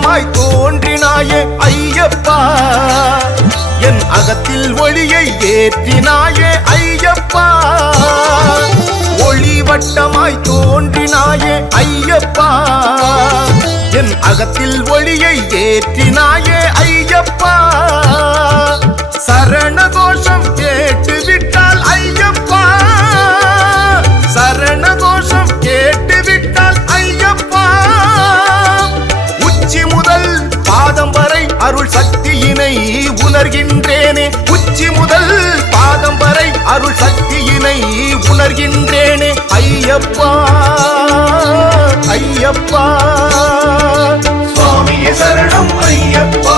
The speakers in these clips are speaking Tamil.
ஒளிவட்டமாய் தோன்றினாயே ஐயப்பா. என் அகத்தில் ஒளியை ஏற்றினாயே ஐயப்பா. ஒளிவட்டமாய் தோன்றினாயே ஐயப்பா. என் அகத்தில் ஒளியை ஏற்றினாயே ஐயப்பா. உணர்கின்றேனே. உச்சி முதல் பாதம் வரை அருள் சக்தியினை உணர்கின்றேனே. ஐயப்பா ஐயப்பா. சுவாமியே சரணம் ஐயப்பா.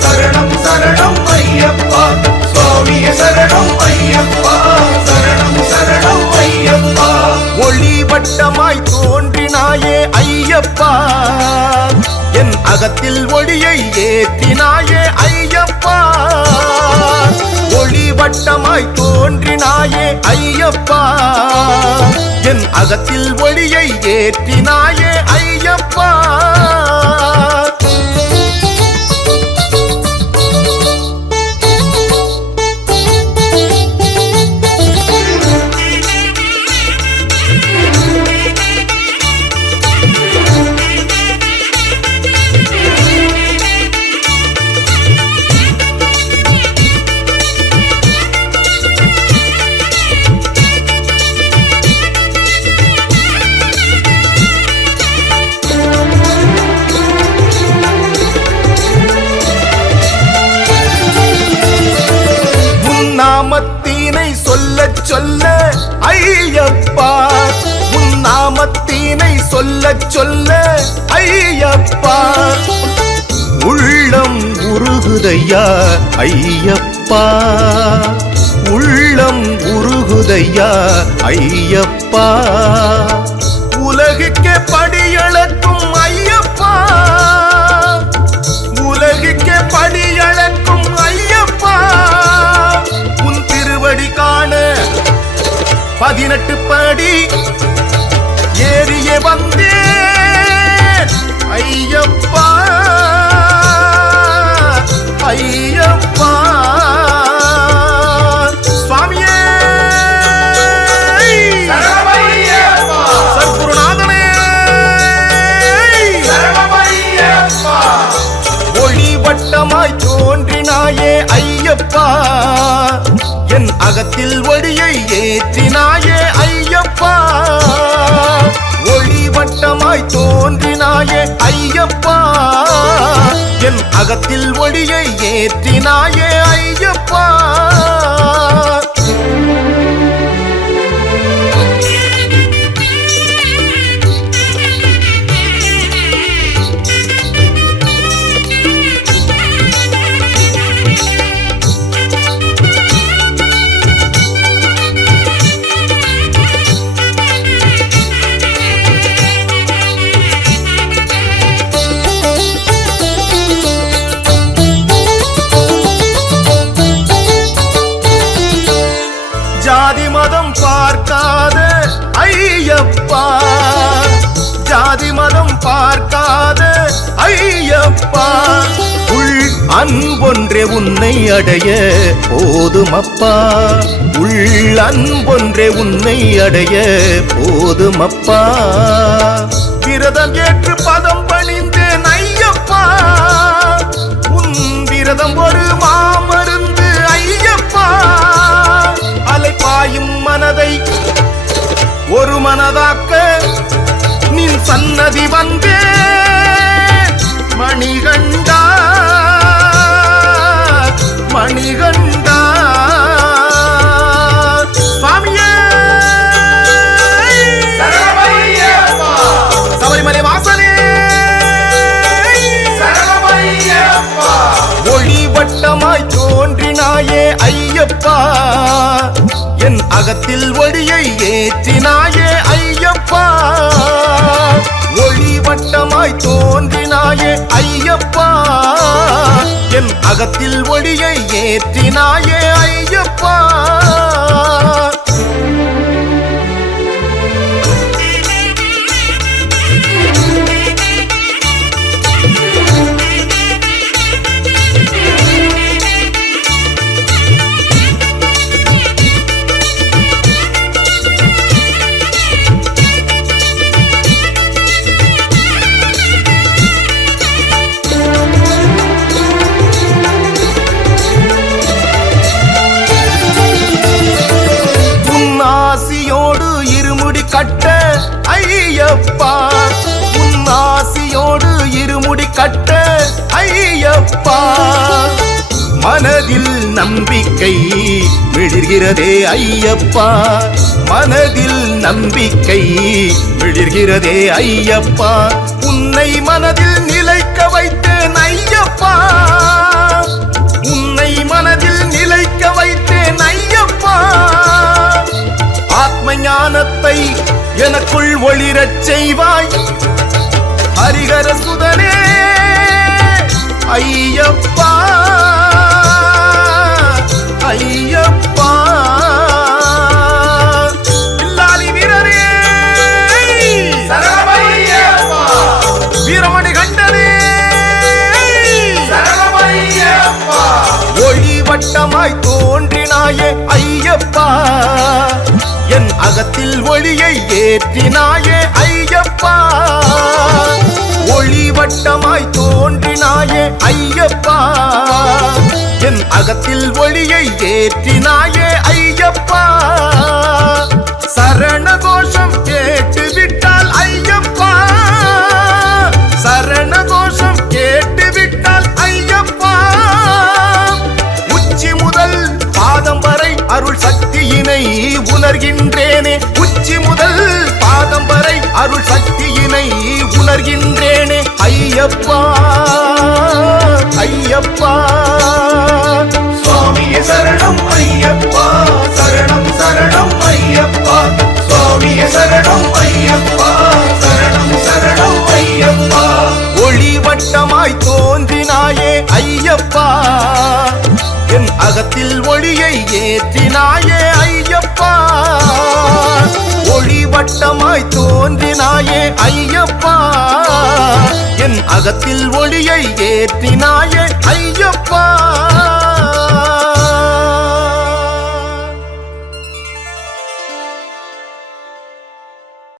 சரணம் சரணம் ஐயப்பா. சுவாமியே சரணம் ஐயப்பா. சரணம் சரணம் ஐயப்பா. ஒளி வட்டமாய் தோன்றினாயே ஐயப்பா. என் அகத்தில் ஒளியை ஏற்றினாயே. ஐயப்பா என் அகத்தில் ஒளியை ஏற்றினாயே சொல்ல சொல்ல ஐயப்பா. உள்ளம் உருகுதையா ஐயப்பா. உள்ளம் உருகுதையா ஐயப்பா. உலகுக்கே படியளக்கும் ஐயப்பா. உலகுக்கே படியளக்கும் ஐயப்பா. உன் திருவடி காண பதினெட்டு படி வந்தேன். ஐயப்பா ஐயப்பா. சுவாமியே. சர்க்குருநாதனே ஒளி வட்டமாய் தோன்றினாயே ஐயப்பா. என் அகத்தில் ஒளியை ஒளி வட்டமாய் தோன்றினாயே ஐயப்பா. என் அகத்தில் ஒளியை ஏற்றினாயே ஐயப்பா. ஜாதி மதம் பார்க்காத ஐயப்பா. உள் அன்பொன்றே உன்னை அடைய போதுமப்பா. உள் அன்பொன்றே உன்னை அடைய போதுமப்பா. விரதம் ஏற்று பதம் பணிந்தேன் ஐயப்பா. உன் விரதம் ஒரு மா சன்னதி வந்தே மணிகண்டா மணிகண்டா. சுவாமியே சபரிமலை வாசலே! ஒளிவட்டமாய் தோன்றினாயே ஐயப்பா. என் அகத்தில் ஒளியை ஏற்றினாயே ஐயப்பா. ஒளி வட்டமாய் தோன்றினாயே ஐயப்பா. என் அகத்தில் ஒளியை ஏற்றினாயே இருமுடி கட்ட ஐயப்பா. மனதில் நம்பிக்கை விழிர்கிறதே ஐயப்பா. மனதில் நம்பிக்கை விழிர்கிறதே ஐயப்பா. உன்னை மனதில் நிலைக்க வைத்தேன் ஐயப்பா. உன்னை மனதில் நிலைக்க வைத்தேன் ஐயப்பா. ஆத்ம ஞானத்தை எனக்குள் ஒளிரச் செய்வா. ஐயப்பா ஐயப்பா. பில்லாலி வீரரே. வீரமணி கண்டனே ஒளி வட்டமாய் தோன்றினாயே ஐயப்பா. என் அகத்தில் ஒளியை ஏற்றினாயே ஐயப்பா. ஒளி வட்டமாய் தோன்றினாயே ஐயப்பா. என் அகத்தில் ஒளியை ஏற்றினாயே ஐயப்பா. சரண கோஷம் கேட்டு விட்டால் ஐயப்பா. சரண கோஷம் கேட்டு விட்டால் ஐயப்பா. உச்சி முதல் பாதம் வரை அருள் சக்தியினை உணர்கின்றேனே. உச்சி முதல் பாதம் வரை அருள் சக்தியினை உணர்கின்றேன். ஐயப்பா ஐயப்பா. சுவாமியே சரணம் ஐயப்பா. சரணம் சரணம் ஐயப்பா. சுவாமியே சரணம் ஐயப்பா. சரணம் சரணம் ஐயப்பா. ஒளி வட்டமாய் தோன்றினாயே ஐயப்பா. என் அகத்தில் ஒளியை ஏற்றினாயே ஐயப்பா. ஒளி வட்டமாய் தோன்றினாயே ஐயப்பா. அகத்தில் ஒளியை ஏற்றினாயே ஐயப்பா.